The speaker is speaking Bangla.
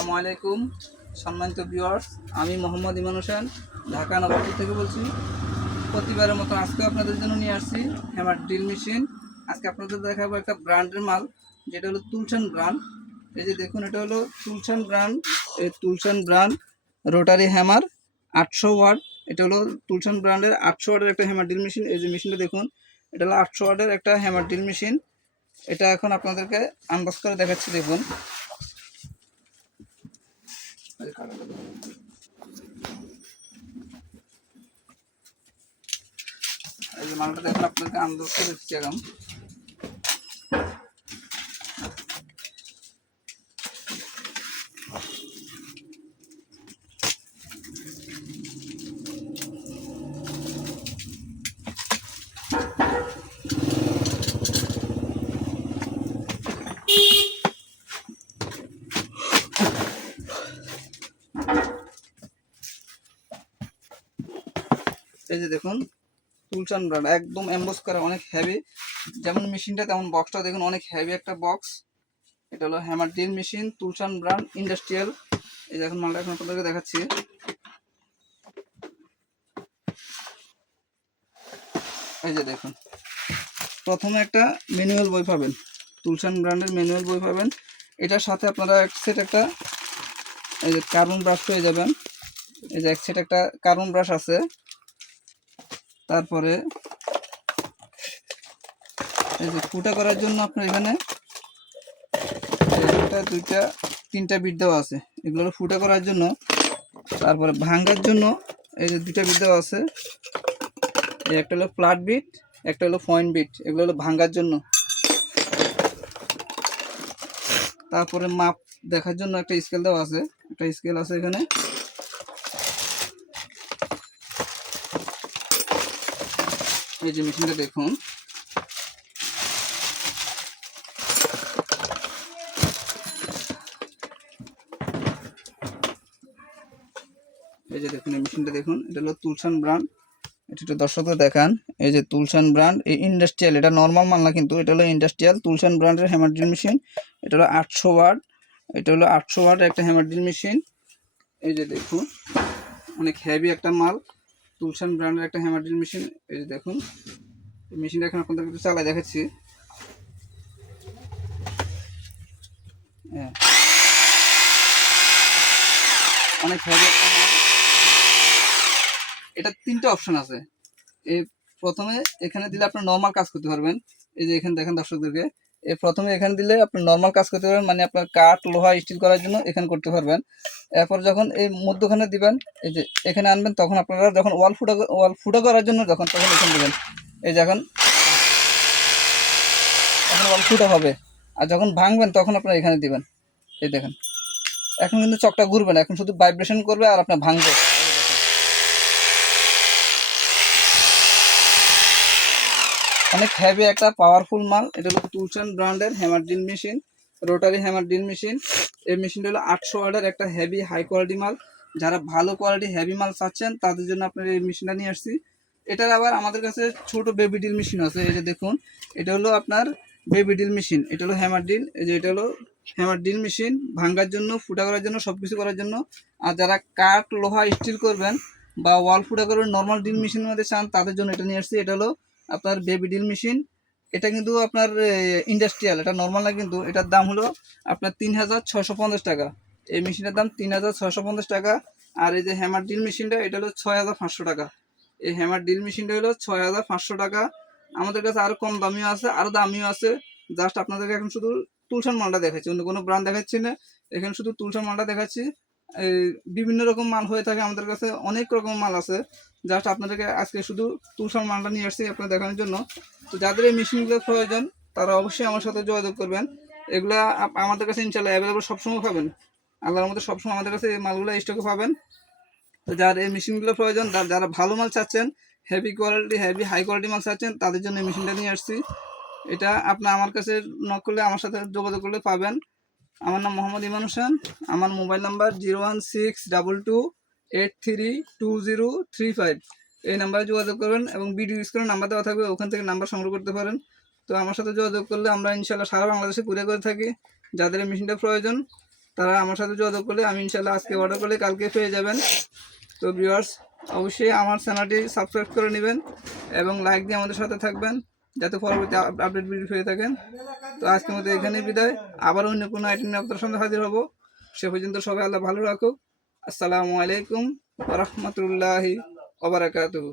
আসসালামু আলাইকুম, সম্মানিত ভিউয়ার্স আমি মোহাম্মদ ইমান হোসেন, ঢাকা নবাবপুর থেকে বলছি। প্রতিবারের মতো আজকে আপনাদের জন্য নিয়ে আসছি হ্যামার ড্রিল মেশিন আজকে আপনাদের দেখাবো একটা ব্র্যান্ডের মাল, যেটা হলো তুলসান ব্র্যান্ড এই যে দেখুন, এটা হলো তুলসান ব্র্যান্ড এই তুলসান ব্র্যান্ড রোটারি হ্যামার আটশো ওয়াট। এটা হলো তুলসান ব্র্যান্ডের আটশো ওয়াটের একটা হ্যামার ড্রিল মেশিন এই যে মেশিনটা দেখুন, এটা হলো আটশো ওয়াটের একটা হ্যামার ড্রিল মেশিন এটা এখন আপনাদেরকে আনবক্স করে দেখাচ্ছি, দেখুন। এই মালটা দেখুন আপনাদেরকে আনন্দ করে দিচ্ছি এখন এই যে দেখুন তুলসান ব্র্যান্ড একদম এমবোস করা অনেক হেভি যেমন মেশিনটা, তেমন বক্সটা দেখুন, অনেক হেভি একটা বক্স এটা হলো hammer drill machine Tulsan brand industrial এই যে এখন মালটা এখন আপনাদেরকে দেখাচ্ছি। এই যে দেখুন, প্রথমে একটা ম্যানুয়াল বই পাবেন। তুলসান ব্র্যান্ডের ম্যানুয়াল বই পাবেন। এটার সাথে আপনারা এক সেট একটা, এই যে কার্বন ব্রাশ পেয়ে যাবেন। এই যে এক সেট একটা কার্বন ব্রাশ আছে। তারপরে এই যে ফুটা করার জন্য আপনার এখানে একটা, দুইটা, তিনটা বিট দেওয়া আছে। এগুলো ফুটা করার জন্য তারপরে ভাঙ্গার জন্য এই যে দুইটা বিট দেওয়া আছে, এই একটা হলো ফ্ল্যাট বিট একটা হলো পয়েন্ট বিট এগুলো হলো ভাঙ্গার জন্য। তারপরে মাপ দেখার জন্য একটা স্কেল দেওয়া আছে, একটা স্কেল আছে এখানে। এই যে মেশিনটা দেখুন। এই যে দেখুন, এই মেশিনটা দেখুন, এটা হলো তুলসান ব্র্যান্ড এটা একটু দর্শকদের দেখান। এই যে তুলসান ব্র্যান্ড এই ইন্ডাস্ট্রিয়াল এটা নর্মাল মাল না কিন্তু এটা হলো ইন্ডাস্ট্রিয়াল তুলসান ব্র্যান্ডের হ্যামার ড্রিল মেশিন এটা হলো আটশো ওয়াট এটা হলো আটশো ওয়াট একটা হ্যামার ড্রিল মেশিন এই যে দেখুন, অনেক হেভি একটা মাল। তুলসান ব্র্যান্ডের একটা হ্যামার ড্রিল মেশিন এই যে দেখুন। মেশিনটা এখন আপনাদের একটু চালাই দেখাচ্ছি। হ্যাঁ। অনেক হেভি এটা তিনটে অপশন আছে। এই প্রথমে এখানে দিলে আপনি নর্মাল কাজ করতে পারবেন। এই যে এখানে দেখেন দর্শকদেরকে। প্রথমে এখানে দিলে আপনি নর্মাল কাজ করতে পারবেন মানে আপনার কাঠ, লোহা স্টিল করার জন্য এখানে করতে পারবেন। এরপর যখন এই মধ্যখানে দিবেন, এই যে এখানে আনবেন, তখন আপনারা যখন ওয়াল ফুটা ওয়াল ফুটা করার জন্য যখন, তখন এখানে দিবেন। এই যখন এখন ওয়াল ফুটা হবে। আর যখন ভাঙবেন, তখন আপনারা এখানে দিবেন। এই দেখেন। এখন কিন্তু চকটা ঘুরবে না, এখন শুধু ভাইব্রেশন করবে আর আপনার ভাঙবে। অনেক হেভি একটা পাওয়ারফুল মাল। এটা হলো তুলসান ব্র্যান্ডের hammer drill machine rotary hammer drill machine এই মেশিনটা হলো আটশো ওয়ার্ডের একটা হেভি হাই কোয়ালিটি মাল। যারা ভালো কোয়ালিটি হেভি মাল চাচ্ছেন তাদের জন্য আপনার এই মেশিনটা নিয়ে আসছি। এটার আবার আমাদের কাছে ছোট বেবি ডিল মেশিন আছে, এই যে দেখুন। এটা হলো আপনার বেবি ডিল মেশিন এটা হলো হ্যামার ডিল এই যে এটা হলো হ্যামার ডিল মেশিন ভাঙ্গার জন্য, ফুটা করার জন্য সব কিছু করার জন্য। আর যারা কাঠ, লোহা স্টিল করবেন বা ওয়াল ফুটা করবেন নর্মাল ডিল মেশিনের মধ্যে চান, তাদের জন্য এটা নিয়ে আসছি। এটা হলো আপনার বেবি ডিল মেশিন এটা কিন্তু আপনার ইন্ডাস্ট্রিয়াল এটা নর্মাল না কিন্তু, এটার দাম হলো আপনার তিন হাজার ছশো পঞ্চাশ টাকা। এই মেশিনের দাম তিন হাজার ছশো পঞ্চাশ টাকা, আর এই যে হ্যামার ডিল মেশিনটা এটা হলো ছয় হাজার পাঁচশো টাকা। এই হ্যামার ডিল মেশিনটা হলো ছয় হাজার পাঁচশো টাকা। আমাদের কাছে আরও কম দামিও আছে আরও দামিও আছে। জাস্ট আপনাদেরকে এখন শুধু তুলসান মালটা দেখাচ্ছি, অন্য কোনো ব্র্যান্ড দেখাচ্ছি না। এখানে শুধু তুলসান মালটা দেখাচ্ছি। বিভিন্ন রকম মাল হয়ে থাকে আমাদের কাছে, অনেক রকম মাল আছে। জাস্ট আপনাদেরকে আজকে শুধু তুষার মালটা নিয়ে আসছি আপনার দেখানোর জন্য। তো যাদের এই মেশিনগুলো প্রয়োজন, তারা অবশ্যই আমার সাথে যোগাযোগ করবেন। এগুলা আমাদের কাছে ইনশাল্লাহ অ্যাভেলেবল সবসময় পাবেন। আল্লাহর মধ্যে সবসময় আমাদের কাছে এই মালগুলো স্টকে পাবেন। তো যার এই মেশিনগুলো প্রয়োজন, যারা ভালো মাল চাচ্ছেন heavy quality heavy high quality মাল চাচ্ছেন, তাদের জন্য এই মেশিনটা নিয়ে আসছি। এটা আপনার আমার কাছে নক করলে আমার সাথে যোগাযোগ করলে পাবেন। আমার নাম মোহাম্মদ ইমান হোসেন। আমার mobile number zero one six double two eight three two zero three five. এই নাম্বারে যোগাযোগ করবেন এবং ভিডিও স্ক্রিনে নাম্বার দেওয়া থাকবে, ওখান থেকে নাম্বার সংগ্রহ করতে পারেন। তো আমার সাথে যোগাযোগ করলে আমরা ইনশাল্লাহ সারা বাংলাদেশে ঘুরে করে থাকি। যাদের মেশিনটা প্রয়োজন, তারা আমার সাথে যোগাযোগ করলে আমি ইনশাল্লাহ আজকে অর্ডার করলে কালকে পেয়ে যাবেন। তো ভিউয়ার্স অবশ্যই আমার চ্যানেলটি সাবস্ক্রাইব করে নেবেন এবং লাইক দিয়ে আমাদের সাথে থাকবেন। যাতে পরবর্তী আপডেট ভিডিও পেয়ে থাকেন। তো আজকের মতো এখানেই বিদায়। আবার অন্য কোনো আইটেম নিয়ে আপনার সামনে হাজির হব। সে পর্যন্ত সবাই আল্লাহ ভালো রাখুক। আসসালামু আলাইকুম রহমতুল্লাহি ওবরাকাতুহু